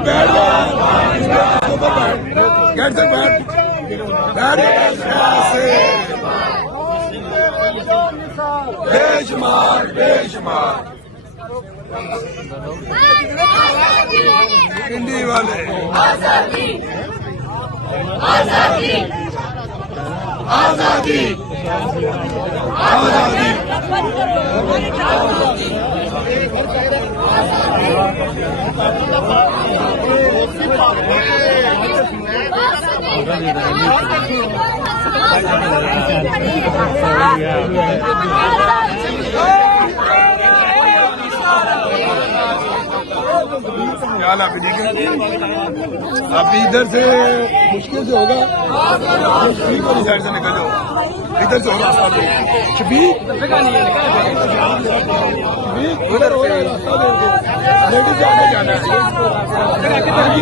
भाई बैठ गेट से बैठ बेशुमार बेशुमार पिंडी वाले आजादी आजादी आजादी आजादी ख्याल आप अभी इधर से मुश्किल से होगा शबीर वाली साइड से निकल जाओ इधर से हो रास्ता दो शबीर उधर हो रास्ता दे लेडीज आगे जाना है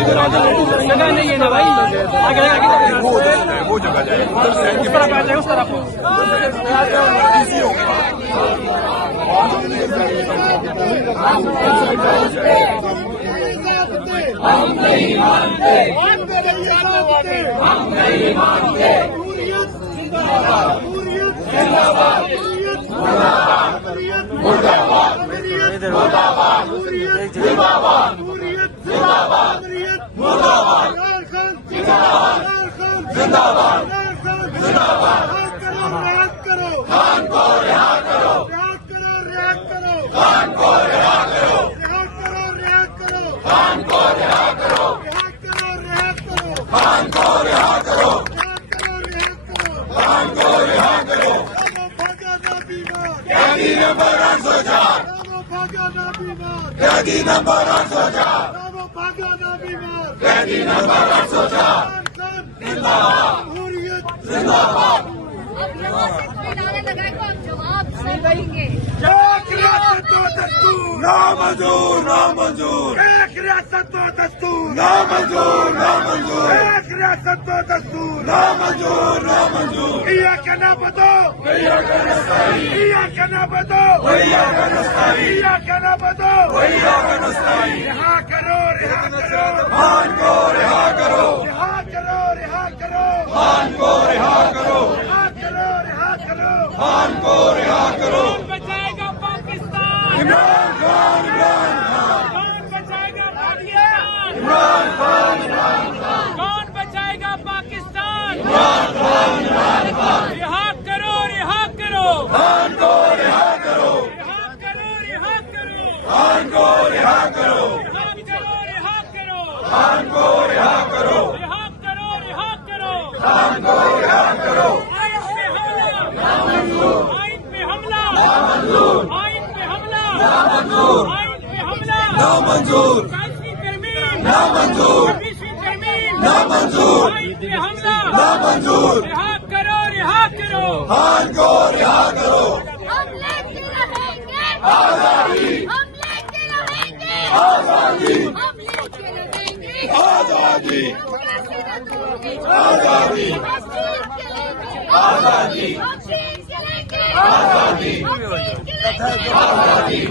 इधर आगे लेडीज जगह नहीं है ना भाई वो जगह जाए उधर से उस तरफ हम नहीं मानते हम नहीं मानते जिंदाबाद जिंदाबाद मुर्दाबाद मुर्दाबाद जिंदाबाद जिंदाबाद मुर्दाबाद जिंदाबाद जिंदाबाद खान को रिहा करो खान को रिहा करो खान को रिहा करो खान को रिहा करो खान को रिहा करो कैदी नंबर 804 कैदी नंबर 804 कैदी नंबर 804 जिंदाबाद जिंदाबाद नामंजूर नामंजूर एक रियासत व दस्तूर नामंजूर नामंजूर एक रियासत व दस्तूर नामंजूर नामंजूर इया कहना बदो इया कहना नस्ताई इया कहना बदो इया कहना नस्ताई इया कहना बदो इया कहना नस्ताई रिहा करो खान को रिहा करो रिहा करो खान को रिहा करो खान को रिहा करो बचाएगा पाकिस्तान इमरान खान कौन बचाएगा पाकिस्तान इमरान खान कौन बचाएगा पाकिस्तान इमरान खान रिहा करो खान को रिहा करो खान को रिहा करो खान को रिहा करो खान को रिहा करो आइन पे हमला नामंजूर नामंजूर नामंजूर नामंजूर नामंजूर रिहा करो खान को रिहा करो हम लेते रहेंगे आजादी हम लेते रहेंगे आजादी हम लेते रहेंगे आजादी आजादी आजादी आजादी आजादी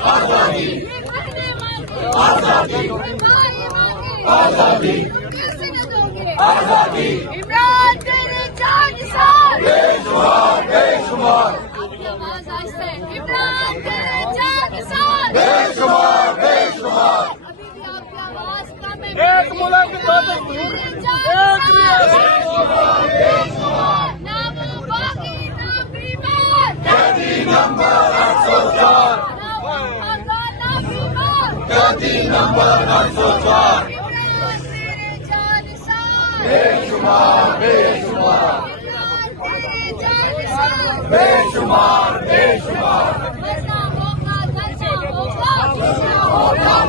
आजादी आजादी आजादी आजादी इमरान तेरे जान निसार बेशुमार बेशुमार आपकी आवाज आहिस्ता है इमरान तेरे जान निसार बेशुमार बेशुमार अभी भी आपकी आवाज कम है एक मुल्क दो दस्तूर एक बेशुमार नाम बाकी ना बीमार कैदी नंबर 804 कैदी नंबर 804 बेशुमार बेशुमार बेशुमार बेशुमार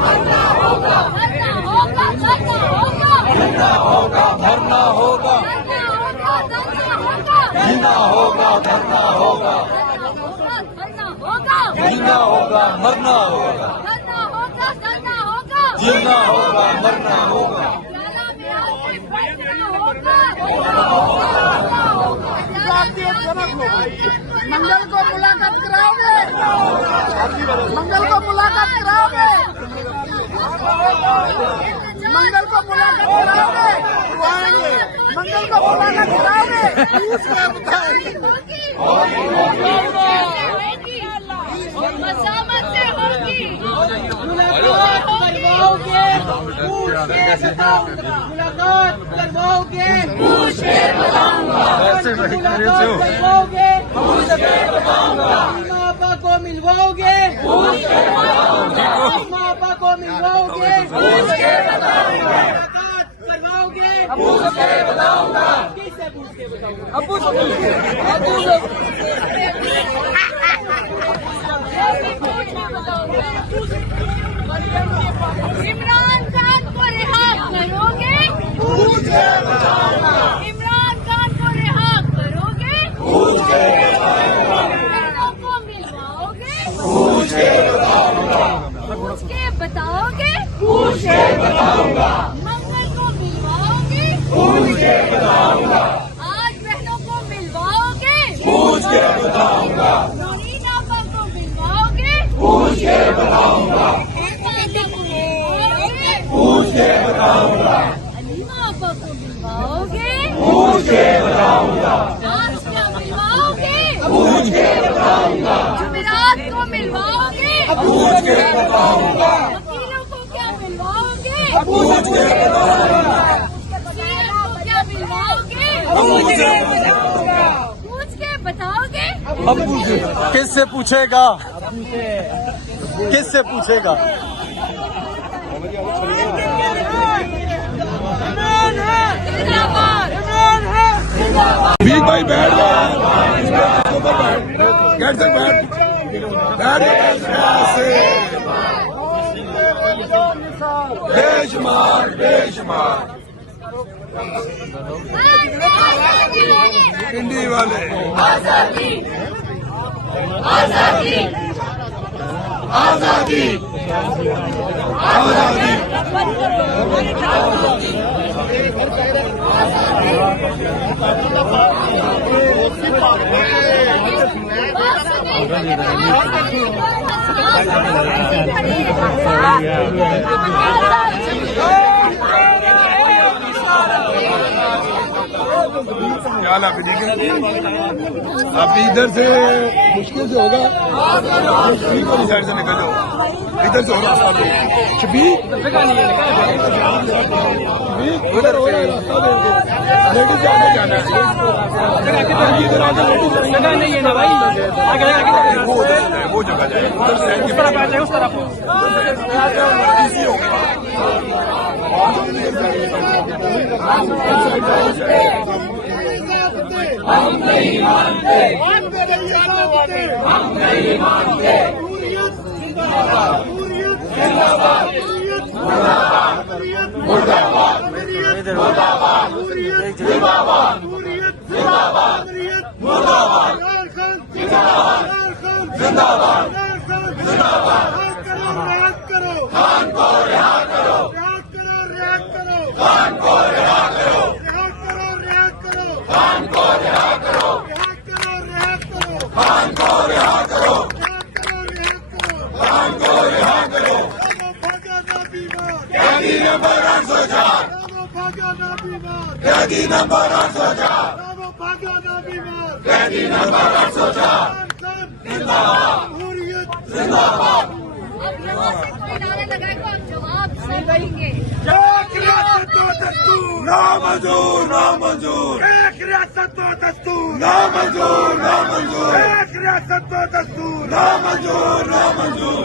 मरना होगा जिंदा होगा मरना होगा जिंदा होगा मरना होगा जिंदा होगा मरना होगा जिंदा होगा मरना होगा मंगल को मुलाकात कराओगे मंगल को मुलाकात कराओगे मंगल को बुलाकर खिलाओगे, मंगल को बुलाकर खिलाओगे, पूछ के बताएंगे। मसामत से होगी, मुलाकात करवाओगे, पूछ के बताऊंगा, मुलाकात करवाओगे, पूछ के बताऊंगा, मुलाकात करवाओगे, पूछ के बताऊंगा, माँ बाप को मिलवाओगे, पूछ के बताऊंगा, माँ बाप को मिलवाओगे, पूछ के बताऊंगा, मुलाकात करवाओगे, पूछ के बताऊंगा, किससे पूछ के बताऊंगा, अब्बू से पूछ के, अब्बू से इमरान खान को रिहा करोगे, इमरान खान को रिहा करोगे, बहनों को मिलवाओगे, पूछ के बताओगे, मंगल को मिलवाओगे, आज बहनों को मिलवाओगे, नौरीन आपा को मिलवाओगे, अलीमा आपा को मिलवाओगे, आज क्या मिलवाओगे, जुमेरात को मिलवाओगे, वकीलों को क्या मिलवाओगे, वकीलों को क्या मिलवाओगे, पूछ के बताओगे, किससे पूछेगा, किससे पूछेगा? बीक भाई बैठ कैट से बैठ बेशुमार बेशुमार पिंडी वाले आजादी आजादी आजादी आजादी ख्याल आप देखिए आप इधर से मुश्किल से होगा शबीर वाली साइड से निकल जाओ इधर से हो रास्ता दो शबीर उधर हो रास्ता दे लेडीज आगे जाना है इधर आगे लेडीज जगह नहीं है ना भाई वो उधर है वो जगह जाए उधर से उस तरफ आ जाए उस तरफ इजी होगा हम नहीं मानते, हम नहीं मानते, जिंदाबाद, मुर्दाबाद, मुर्दाबाद, जिंदाबाद, जिंदाबाद, मुर्दाबाद, जिंदाबाद, जिंदाबाद, करो, खान को रिहा करो, खान को रिहा करो, खान को रिहा करो, खान को रिहा करो, खान को रिहा करो, कैदी नंबर 804, कैदी नंबर 804, कैदी नंबर 804, जिंदाबाद, जिंदाबाद। अब यहाँ से कोई नारे लगाए तो आप जवाब से देंगे। एक रियासत व दस्तूर नामंजूर, नामंजूर, एक रियासत व दस्तूर नामंजूर, नामंजूर, एक रियासत व दस्तूर नामंजूर, नामंजूर,